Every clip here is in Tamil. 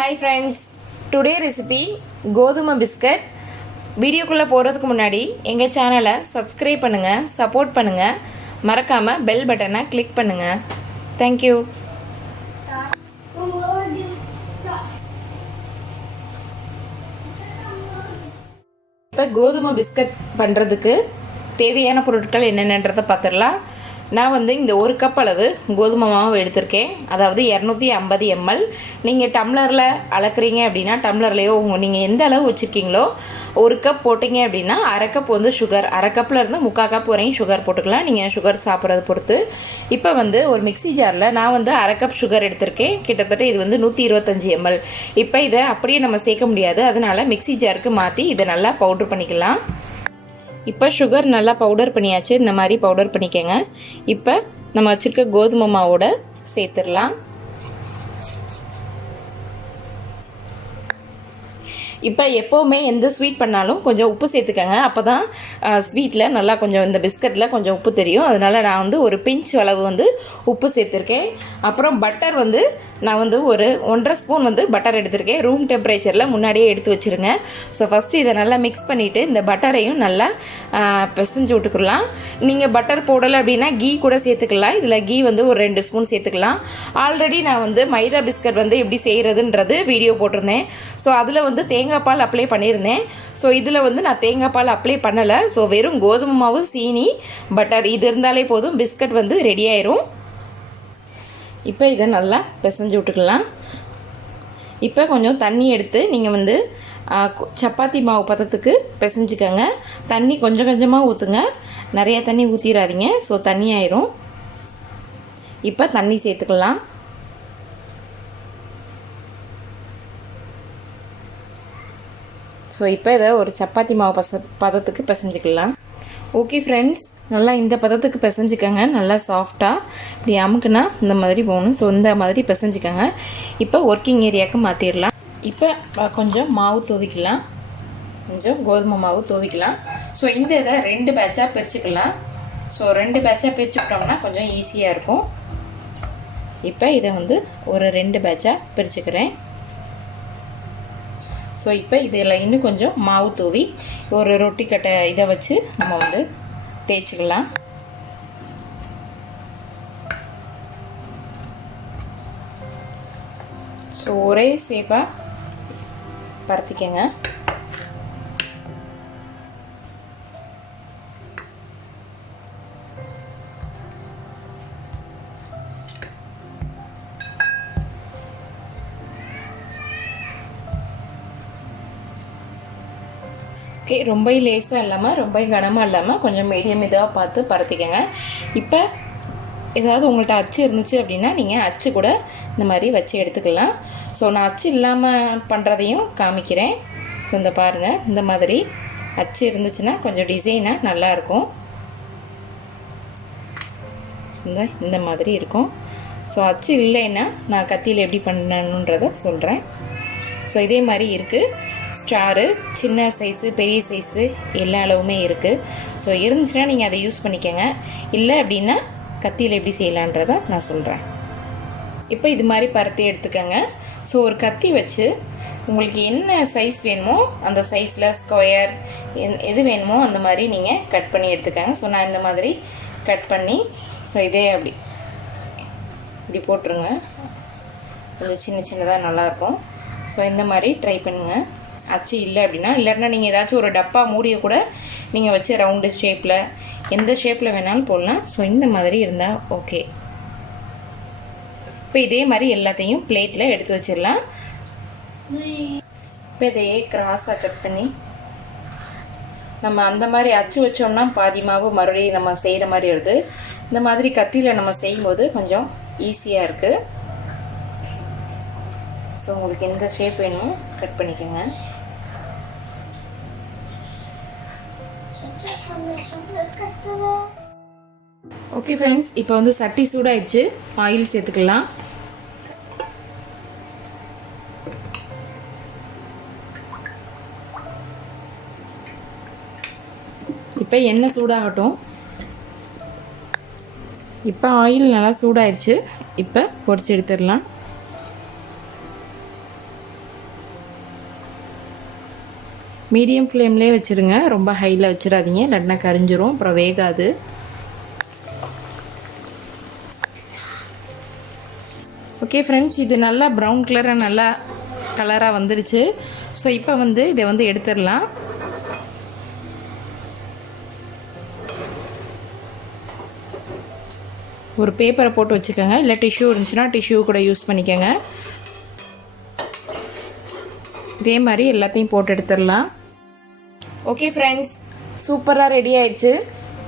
Hi friends, today recipe கோதுமை பிஸ்கட். வீடியோக்குள்ளே போகிறதுக்கு முன்னாடி எங்கள் சேனலை சப்ஸ்கிரைப் பண்ணுங்கள், சப்போர்ட் பண்ணுங்கள், மறக்காமல் பெல் பட்டனை கிளிக் பண்ணுங்கள். தேங்க்யூ. இப்போ கோதுமை பிஸ்கட் பண்ணுறதுக்கு தேவையான பொருட்கள் என்னென்னன்றதை பார்த்துடலாம். நான் இந்த ஒரு கப் அளவு கோதுமை மாவு எடுத்திருக்கேன். அதாவது 250 ml. நீங்கள் டம்ளரில் அளக்குறீங்க அப்படின்னா டம்ளர்லேயோ நீங்கள் எந்த அளவு வச்சுருக்கீங்களோ ஒரு கப் போட்டிங்க அப்படின்னா அரை கப் சுகர், அரை கப்பில் இருந்து 3/4 கப் வரையும் சுகர் போட்டுக்கலாம். நீங்கள் சுகர் சாப்பிட்றது பொறுத்து. இப்போ ஒரு மிக்சி ஜாரில் நான் அரை கப் சுகர் எடுத்திருக்கேன். கிட்டத்தட்ட இது 125 ml. இப்போ இதை அப்படியே நம்ம சேர்க்க முடியாது, அதனால மிக்சி ஜாருக்கு மாற்றி இதை நல்லா பவுட்ரு பண்ணிக்கலாம். இப்போ சுகர் நல்லா பவுடர் பண்ணியாச்சு. இந்த மாதிரி பவுடர் பண்ணிக்கோங்க. இப்போ நம்ம வச்சுருக்க கோதுமை மாவோட சேர்த்துடலாம். இப்போ எப்போவுமே எந்த ஸ்வீட் பண்ணாலும் கொஞ்சம் உப்பு சேர்த்துக்கங்க. அப்போ தான் ஸ்வீட்டில் நல்லா கொஞ்சம் இந்த பிஸ்கட்டில் கொஞ்சம் உப்பு தெரியும். அதனால் நான் ஒரு பிஞ்ச் அளவு உப்பு சேர்த்துருக்கேன். அப்புறம் பட்டர் நான் ஒரு 1.5 ஸ்பூன் பட்டர் எடுத்திருக்கேன். ரூம் டெம்பரேச்சரில் முன்னாடியே எடுத்து வச்சுருங்க. ஸோ ஃபஸ்ட்டு இதை நல்லா மிக்ஸ் பண்ணிவிட்டு இந்த பட்டரையும் நல்லா பிசைஞ்சு விட்டுக்கலாம். நீங்கள் பட்டர் போடலை அப்படின்னா கீ கூட சேர்த்துக்கலாம். இதில் கீ ஒரு 2 ஸ்பூன் சேர்த்துக்கலாம். ஆல்ரெடி நான் மைதா பிஸ்கட் எப்படி செய்கிறதுன்றது வீடியோ போட்டிருந்தேன். ஸோ அதில் தேங்காய் பால் அப்ளை பண்ணியிருந்தேன். ஸோ இதில் நான் தேங்காய் பால் அப்ளை பண்ணலை. ஸோ வெறும் கோதுமை மாவு, சீனி, பட்டர் இது இருந்தாலே போதும், பிஸ்கட் ரெடி ஆயிரும். இப்போ இதை நல்லா பிசைஞ்சு விட்டுக்கலாம். இப்போ கொஞ்சம் தண்ணி எடுத்து நீங்கள் சப்பாத்தி மாவு பதத்துக்கு பிசைஞ்சுக்கோங்க. தண்ணி கொஞ்சம் கொஞ்சமாக ஊற்றுங்க, நிறைய தண்ணி ஊற்றிடாதீங்க. ஸோ தண்ணி ஆயிரும். இப்போ தண்ணி சேர்த்துக்கலாம். ஸோ இப்போ இதை ஒரு சப்பாத்தி மாவு பதத்துக்கு பிசைஞ்சிக்கலாம். ஓகே ஃப்ரெண்ட்ஸ், நல்லா இந்த பதத்துக்கு பிசைஞ்சிக்கோங்க. நல்லா சாஃப்டாக இப்படி அமுக்குனா இந்த மாதிரி போகணும். ஸோ இந்த மாதிரி பிசைஞ்சிக்கோங்க. இப்போ ஒர்க்கிங் ஏரியாவுக்கு மாற்றிடலாம். இப்போ கொஞ்சம் மாவு தூவிக்கலாம், கொஞ்சம் கோதுமை மாவு தூவிக்கலாம். ஸோ இந்த இதை 2 பேட்சாக பிரிச்சுக்கலாம். ஸோ 2 பேட்சாக பிரிச்சுக்கிட்டோம்னா கொஞ்சம் ஈஸியாக இருக்கும். இப்போ இதை ஒரு 2 பேட்சாக பிரிச்சுக்கிறேன். ஸோ இப்போ இதில் இன்னும் கொஞ்சம் மாவு தூவி ஒரு ரொட்டி கட்டை இதை வச்சு நம்ம தேய்ச்சிக்கலாம். ஸோ ஒரே சேப்பாக பரத்திக்கங்க. ஓகே, ரொம்ப லேஸாக இல்லாமல் ரொம்ப கனமாக இல்லாமல் கொஞ்சம் மீடியம் இதாக பார்த்து பரத்திக்கங்க. இப்போ ஏதாவது உங்கள்கிட்ட அச்சு இருந்துச்சு அப்படின்னா நீங்கள் அச்சு கூட இந்த மாதிரி வச்சு எடுத்துக்கலாம். ஸோ நான் அச்சு இல்லாமல் பண்ணுறதையும் காமிக்கிறேன். ஸோ இந்த பாருங்கள், இந்த மாதிரி அச்சு இருந்துச்சுன்னா கொஞ்சம் டிசைனாக நல்லாயிருக்கும். இந்த மாதிரி இருக்கும். ஸோ அச்சு இல்லைன்னா நான் கத்தியில் எப்படி பண்ணணுன்றதை சொல்கிறேன். ஸோ இதே மாதிரி இருக்குது. ஸ்டாரு சின்ன சைஸு, பெரிய சைஸு எல்லா அளவுமே இருக்குது. ஸோ இருந்துச்சுன்னா நீங்கள் அதை யூஸ் பண்ணிக்கோங்க. இல்லை அப்படின்னா கத்தியில் எப்படி செய்யலான்றதை நான் சொல்கிறேன். இப்போ இது மாதிரி பருத்தி எடுத்துக்கோங்க. ஸோ ஒரு கத்தி வச்சு உங்களுக்கு என்ன சைஸ் வேணுமோ அந்த சைஸில் ஸ்கொயர் எது வேணுமோ அந்த மாதிரி நீங்கள் கட் பண்ணி எடுத்துக்கோங்க. ஸோ நான் இந்த மாதிரி கட் பண்ணி ஸோ இதே இப்படி போட்டுருங்க. கொஞ்சம் சின்ன சின்னதாக நல்லாயிருக்கும். ஸோ இந்த மாதிரி ட்ரை பண்ணுங்கள். அச்சு இல்லை அப்படின்னா, இல்லைன்னா நீங்கள் ஏதாச்சும் ஒரு டப்பா மூடியை கூட நீங்கள் வச்சு ரவுண்டு ஷேப்பில் எந்த ஷேப்பில் வேணாலும் போடலாம். ஸோ இந்த மாதிரி இருந்தால் ஓகே. இப்போ இதே மாதிரி எல்லாத்தையும் பிளேட்டில் எடுத்து வச்சிடலாம். இப்போ இதையே கிராஸாக கட் பண்ணி நம்ம அந்த மாதிரி அச்சு வச்சோம்னா பாதி மாவு மறுபடியும் நம்ம செய்கிற மாதிரி வருது. இந்த மாதிரி கத்தியில் நம்ம செய்யும்போது கொஞ்சம் ஈஸியாக இருக்குது. ஸோ உங்களுக்கு எந்த ஷேப் வேணுமோ கட் பண்ணிக்கோங்க. ஓகே ஃப்ரெண்ட்ஸ், இப்போ சட்டி சூடாயிடுச்சு. ஆயில் சேர்த்துக்கலாம். இப்போ எண்ணெய் சூடாகட்டும். இப்போ ஆயில் நல்லா சூடாயிருச்சு. இப்போ பொரிச்சு எடுத்துடலாம். மீடியம் ஃப்ளேம்லேயே வச்சுருங்க, ரொம்ப ஹையில் வச்சிடாதீங்க, இல்லைன்னா கரிஞ்சிரும், அப்புறம் வேகாது. ஓகே ஃப்ரெண்ட்ஸ், இது நல்லா ப்ரௌன் கலராக நல்லா கலராக வந்துடுச்சு. ஸோ இப்போ வந்து இதை வந்து எடுத்துடலாம். ஒரு பேப்பரை போட்டு வச்சுக்கோங்க, இல்லை டிஷ்யூ இருந்துச்சுன்னா டிஷ்யூ கூட யூஸ் பண்ணிக்கோங்க. இதே மாதிரி எல்லாத்தையும் போட்டு எடுத்துடலாம். ஓகே ஃப்ரெண்ட்ஸ், சூப்பராக ரெடி ஆயிடுச்சு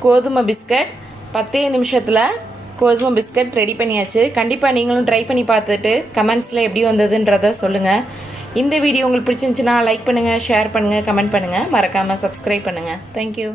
கோதுமை பிஸ்கட். 10 நிமிஷத்தில் கோதுமை பிஸ்கட் ரெடி பண்ணியாச்சு. கண்டிப்பாக நீங்களும் ட்ரை பண்ணி பார்த்துட்டு கமெண்ட்ஸில் எப்படி வந்ததுன்றதை சொல்லுங்கள். இந்த வீடியோ உங்களுக்கு பிடிச்சிருந்துச்சுன்னா லைக் பண்ணுங்கள், ஷேர் பண்ணுங்கள், கமெண்ட் பண்ணுங்கள், மறக்காமல் சப்ஸ்கிரைப் பண்ணுங்கள். தேங்க்யூ.